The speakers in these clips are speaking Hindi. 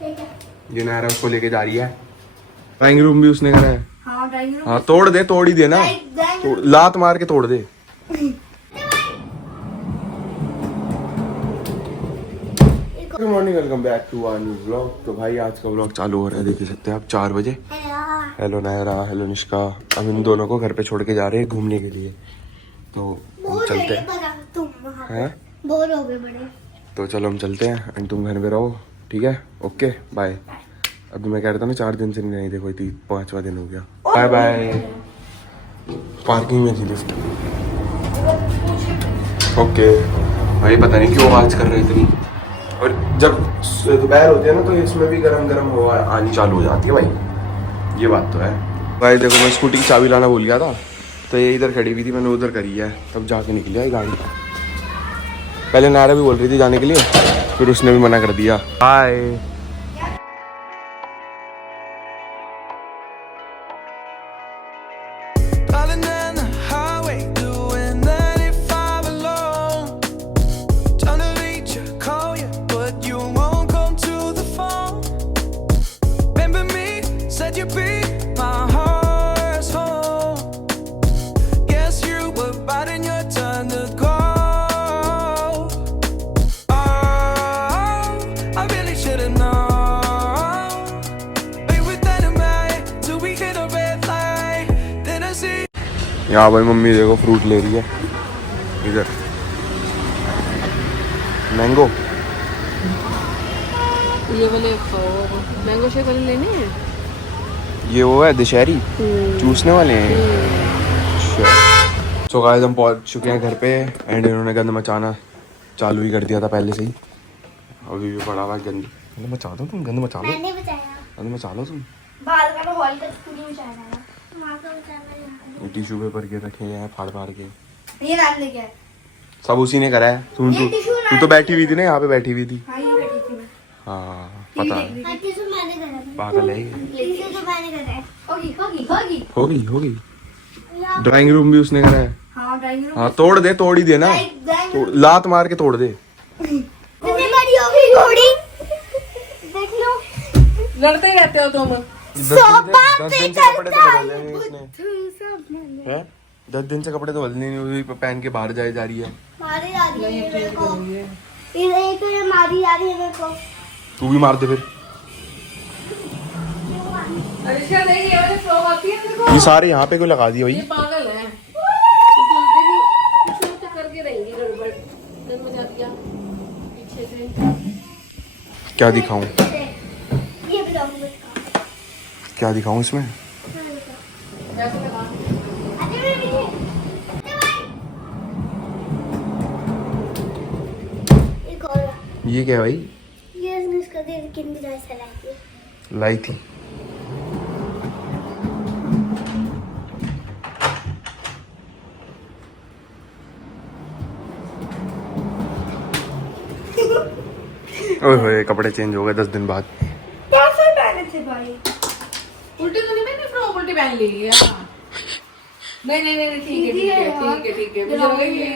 ये नायरा उसको लेके जा रही है। ड्राइंग रूम भी उसने करा है। हाँ ड्राइंग रूम। हाँ तोड़ दे, तोड़ ही दे ना, लात मार के तोड़ दे। Good morning, welcome back to our new vlog. तो भाई आज का व्लॉग चालू हो रहा है, देख सकते हैं आप 4 बजे। Hello Naira, hello Nishka. अब इन दोनों को घर पे छोड़ के जा रहे हैं घूमने के लिए, तो हम चलते हैं। बोर हो गए बड़े। तो चलो हम चलते हैं एंड तुम घर पे रहो, ठीक है? Okay bye. अभी मैं कह रहा था ना 4 दिन से नहीं देखो, 5वां दिन हो गया। Bye bye. पार्किंग में थी लिफ्ट। ओके भाई, पता नहीं क्यों आवाज कर रहे इतनी। और जब दोपहर होती है ना तो इसमें भी गरम गरम हवा आनी चालू हो जाती है भाई, ये बात तो है। भाई देखो, मैं स्कूटी की चाबी लाना भूल गया था, तो ये इधर खड़ी हुई थी, मैंने उधर करी है, तब जाके निकली है गाड़ी। पहले नायरा भी बोल रही थी जाने के लिए, फिर उसने भी मना कर दिया। बाय। यहाँ भाई मम्मी देखो फ्रूट ले रही है, इधर मैंगो। ये वाले मैंगो शेक वाले लेने हैं। ये वो है दशहरी, चूसने वाले हैं। सो गाइस, हम पहुँच चुके हैं घर पे एंड इन्होंने गंद मचाना चालू ही कर दिया था पहले से ही। अभी भी पड़ा हुआ है गंद। गंद मचा दो तुम, गंद मचा लो, गंद मचा लो तुम। बाल का हॉल तक पूरी मचाना है। टिश्यू पेपर के रखे हैं फाड़ फाड़ के, ये डाल लेके आए। सब उसी ने करा है। तू तो बैठी हुई थी ना, यहाँ पे बैठी हुई थी। हाँ, ये बैठी थी मैं। हाँ पता है, मैंने करा था। पागल है। तो मैंने करा है। होगी। ड्राइंग रूम भी उसने करा है। हाँ ड्राइंग रूम। हाँ तोड़ दे, तोड़ ही दे ना, लात मार के तोड़ दे। कितनी बड़ी हो गई घोड़ी, देख लो। लड़ते रहते हो तुम। 10 दिन से कपड़े तो बदलने नहीं उसने हैं। 10 दिन से कपड़े तो बदलने नहीं हुई, पहन के बाहर जा रही है। मारी जा रही है मेरे को। एक तो ये मारी जा रही है मेरे को। तू भी मार दे फिर। अच्छा नहीं, ये वाले फ्रॉक आती है तेरे को। ये सारे यहाँ पे क्यों लगा दिए ये भाई? पागल है। कुछ तो करके रहेंगे गड़बड़। गन बजा दिया पीछे से। क्या दिखाऊं, ये भी डालूंगा। क्या दिखाऊं इसमें? ऐसे लगा। एक और। ये क्या है भाई? ये इसका दे किंडी जॉय से लाई थी। ओए होए, कपड़े चेंज हो गए 10 दिन बाद। कैसे पहने थे भाई? उल्टी तो नहीं मैंने फ्रॉक उल्टी पहन ली है। नहीं ठीक है। मुझे लगा ये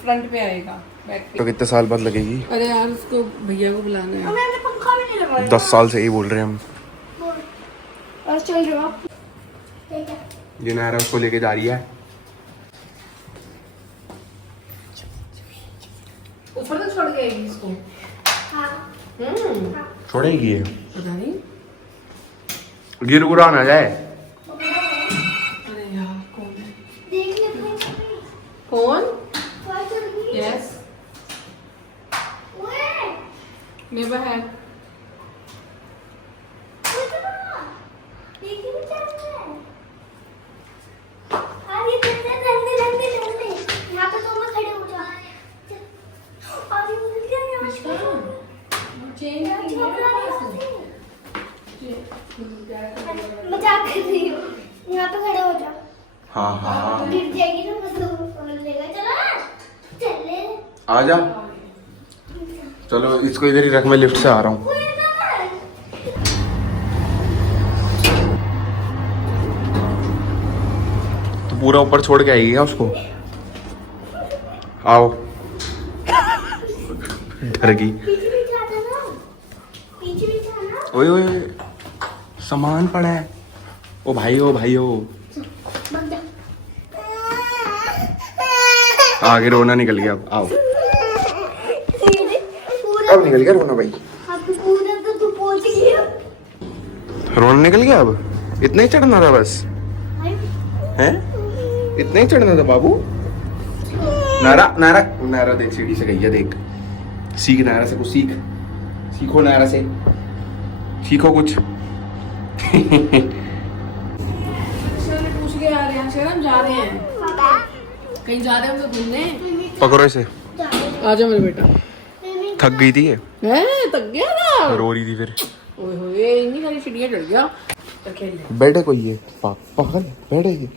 फ्रंट पे आएगा, बैक पे। तो कितने साल बाद लगेगी? अरे यार उसको भैया को बुलाना है। मैंने पंखा भी नहीं लगाया। 10 साल से यही बोल रहे हैं हम। बस चल जाओ। ठीक है। ये नायरा उसको लेके जा रही है। ऊपर तक छोड़ के आएगी इसको। हाँ। छोड़ेगी ये, पता नहीं। गिर गुरा ना जाए। अरे यार कौन है? देख ले भाई। कौन? क्या चल रही है? यस ओए, नेवर है। देख ले क्या है? अरे जल्दी यहाँ पे तुम खड़े हो जाओ। अरे मुझे क्या यहाँ मजाक कर रही हूँ। यहाँ पे खड़े हो जाओ। हाँ गिर जाएगी ना, मतलब लेगा। चलो चले। आ जा, चलो इसको इधर ही रख, मैं लिफ्ट से आ रहा हूँ। तो पूरा ऊपर छोड़ के आएगी क्या उसको? आओ। डर गई। पीछे पीछे आता ना, पीछे पीछे ओए ओए सामान पड़ा है। ओ भाई ओ भाई ओ भाग जा। आगे रोना निकल गया। अब आओ, पूरा अब निकल गया रोना भाई। अब पूरा तो तू पहुंच गया। रोना निकल गया। अब इतना ही चढ़ना था बस, हैं? इतना ही चढ़ना था बाबू। नारा नारा नारा देख, सीढ़ी से गई है देख। सीख नारा से कुछ सीख, सीखो नारा से, सीखो कुछ। पूछ के आ रहे हैं अक्षर, हम जा रहे हैं कहीं, जा रहे हैं हम तो घूमने। पकड़ो इसे। आ जाओ मेरे बेटा। थक गई थी ये, हैं थक गया ना, रो रही थी फिर। ओए होए इतनी सारी सीढ़ियां चढ़ गया। तो खेल ले। बैठे कोई ये पागल बैठे ये।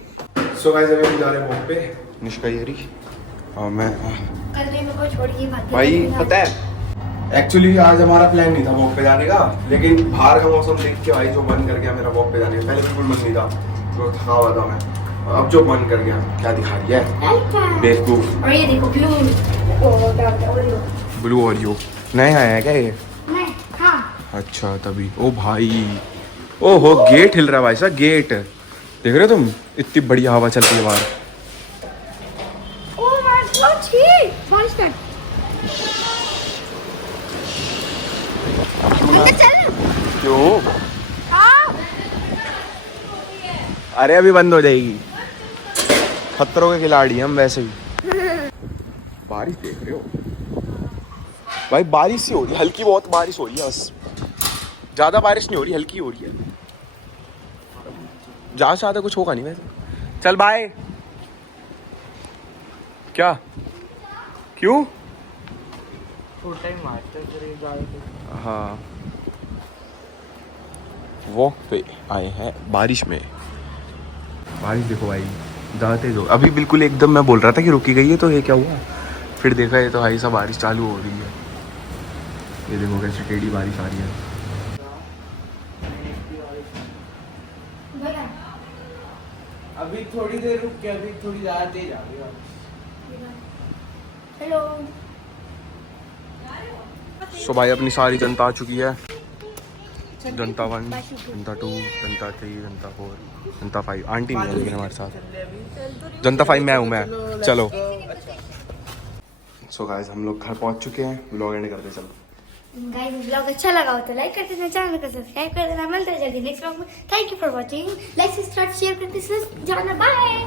सो गाइस अभी हम जा रहे हैं वॉक पे, निष्का ये रही और मैं। करने में कोई छोड़ के भाग भाई पता है एक्चुअली आज हमारा प्लान नहीं था वॉक पे जाने का, लेकिन बाहर का मौसम देख के भाई जो मन कर गया मेरा वॉक पे जाने का। पहले बिल्कुल मन नहीं था, तो थका हुआ था मैं, अब जो मन कर गया। क्या दिखा रही है बेवकूफ। और ये देखो ब्लू ओरियो नया आया है क्या ये? मैं हाँ अच्छा तभी। ओ भाई ओहो गेट हिल रहा है भाई साहब, गेट देख रहे हो तुम? इतनी बढ़िया हवा चलती है बाहर। ओह माय गॉड छी बारिश स्टार्ट। चल क्यों? हाँ अरे अभी बंद हो जाएगी। खतरों के खिलाड़ी हम वैसे भी। बारिश देख रहे हो भाई, बारिश ही हो रही है, हल्की बहुत बारिश हो रही है बस, ज्यादा बारिश नहीं हो रही, हल्की हो रही है। ज्यादा से ज्यादा कुछ होगा नहीं वैसे। चल बाय। क्या क्यों? हाँ वॉक पे आए हैं बारिश में। बारिश देखो भाई ज़्यादा तेज हो, अभी बिल्कुल एकदम मैं बोल रहा था कि रुकी गई है, तो ये क्या हुआ, फिर देखा ये तो भाई साहब बारिश चालू हो रही है। ये देखो कैसे टेढ़ी बारिश आ रही है। अभी थोड़ी देर रुक के, अभी थोड़ी ज्यादा तेज आ गई। हेलो सो भाई अपनी सारी जनता आ चुकी है। जनता 1, जनता 2, जनता 3, जनता 4, जनता 5। आंटी नहीं है लेकिन हमारे साथ। जनता 5 मैं हूँ मैं। चलो सो गाइस हम लोग घर पहुँच चुके हैं, व्लॉग एंड करते चलो। गाइस ब्लॉग अच्छा लगा हो तो लाइक कर देना, चैनल को सब्सक्राइब कर देना। मिलते हैं जल्दी नेक्स्ट व्लॉग में। Thank you for watching. Like subscribe share करते जाना। बाय।